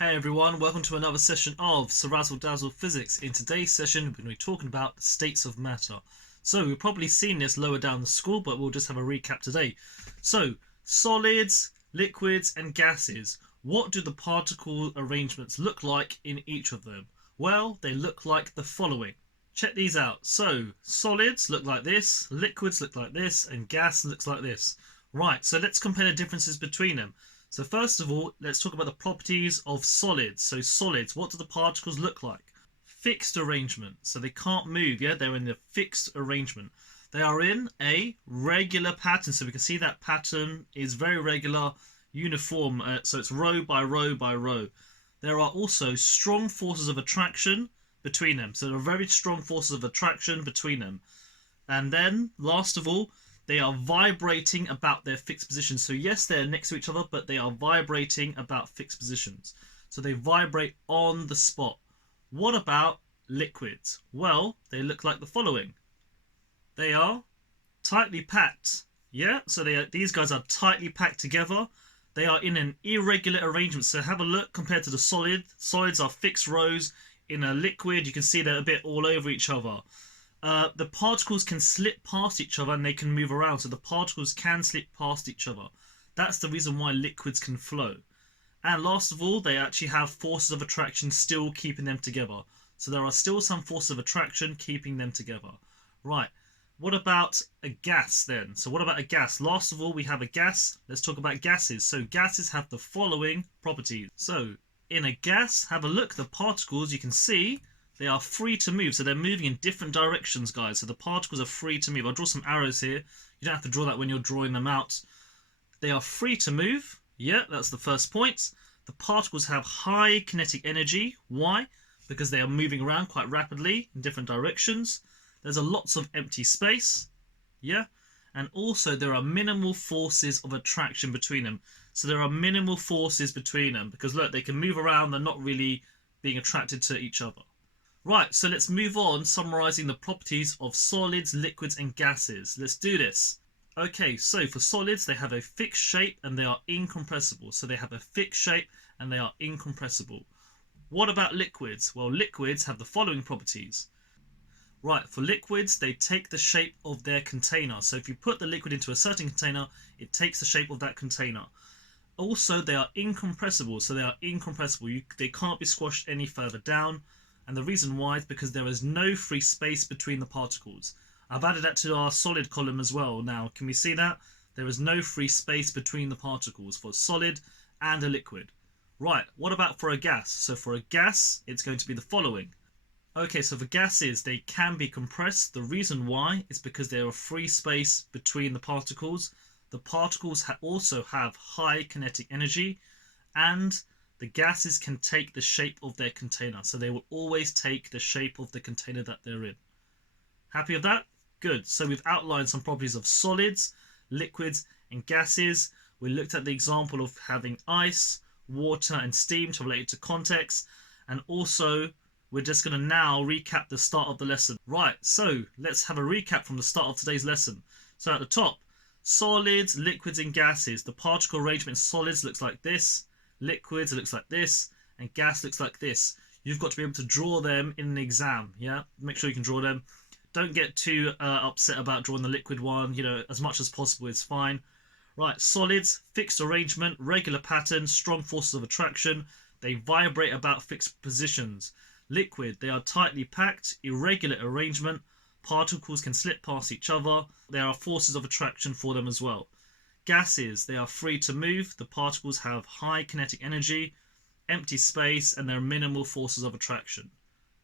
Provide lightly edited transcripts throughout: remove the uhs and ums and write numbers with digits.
Hey everyone, welcome to another session of CeerazzleDazzle Physics. In today's session, we're going to be talking about the states of matter. So we've probably seen this lower down the school, but we'll just have a recap today. So, solids, liquids and gases. What do the particle arrangements look like in each of them? Well, they look like the following. Check these out. So, solids look like this, liquids look like this, and gas looks like this. Right, so let's compare the differences between them. So first of all, let's talk about the properties of solids. So solids, what do the particles look like? Fixed arrangement. So they can't move, yeah? They're in a fixed arrangement. They are in a regular pattern. So we can see that pattern is very regular, uniform. So it's row by row by row. There are also strong forces of attraction between them. So there are very strong forces of attraction between them. And then, last of all, they are vibrating about their fixed positions. So yes, they're next to each other, but they are vibrating about fixed positions. So they vibrate on the spot. What about liquids? Well, they look like the following. They are tightly packed. Yeah, so these guys are tightly packed together. They are in an irregular arrangement. So have a look compared to the solid. Solids are fixed rows. In a liquid, you can see they're a bit all over each other. The particles can slip past each other and they can move around. So the particles can slip past each other. That's the reason why liquids can flow. And last of all, they actually have forces of attraction still keeping them together. So there are still some forces of attraction keeping them together. Right. What about a gas then? So what about a gas? Last of all, we have a gas. Let's talk about gases. So gases have the following properties. So in a gas, have a look. The particles, you can see, they are free to move, so they're moving in different directions, guys. So the particles are free to move. I'll draw some arrows here. You don't have to draw that when you're drawing them out. They are free to move. Yeah, that's the first point. The particles have high kinetic energy. Why? Because they are moving around quite rapidly in different directions. There's a lots of empty space. Yeah. And also there are minimal forces of attraction between them. So there are minimal forces between them because look, they can move around. They're not really being attracted to each other. Right, so let's move on, summarising the properties of solids, liquids and gases. Let's do this. Okay, so for solids, they have a fixed shape and they are incompressible. So they have a fixed shape and they are incompressible. What about liquids? Well, liquids have the following properties. Right, for liquids, they take the shape of their container. So if you put the liquid into a certain container, it takes the shape of that container. Also, they are incompressible. So they are incompressible. They can't be squashed any further down. And the reason why is because there is no free space between the particles. I've added that to our solid column as well. Now, can we see that? There is no free space between the particles for a solid and a liquid. Right, what about for a gas? So for a gas, it's going to be the following. Okay, so for gases, they can be compressed. The reason why is because there are free space between the particles. The particles also have high kinetic energy, and the gases can take the shape of their container. So they will always take the shape of the container that they're in. Happy with that? Good. So we've outlined some properties of solids, liquids and gases. We looked at the example of having ice, water and steam to relate it to context. And also we're just going to now recap the start of the lesson. Right, so let's have a recap from the start of today's lesson. So at the top, solids, liquids and gases. The particle arrangement in solids looks like this. Liquids, it looks like this, and gas looks like this. You've got to be able to draw them in an exam, yeah? Make sure you can draw them. Don't get too upset about drawing the liquid one, you know, as much as possible is fine. Right, solids, fixed arrangement, regular pattern, strong forces of attraction. They vibrate about fixed positions. Liquid, they are tightly packed, irregular arrangement. Particles can slip past each other. There are forces of attraction for them as well. Gases, they are free to move. The particles have high kinetic energy, empty space, and there are minimal forces of attraction.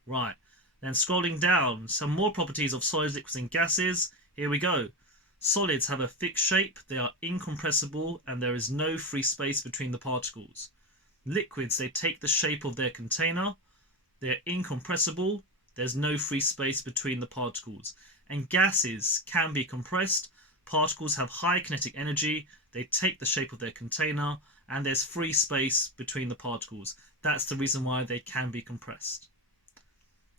Right, then scrolling down, some more properties of solids, liquids and gases. Here we go. Solids have a fixed shape, they are incompressible, and there is no free space between the particles. Liquids, they take the shape of their container. They're incompressible, there's no free space between the particles. And gases can be compressed. Particles have high kinetic energy, they take the shape of their container, and there's free space between the particles. That's the reason why they can be compressed.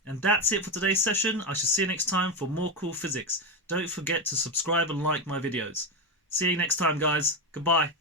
And that's it for today's session. I shall see you next time for more cool physics. Don't forget to subscribe and like my videos. See you next time, guys. Goodbye.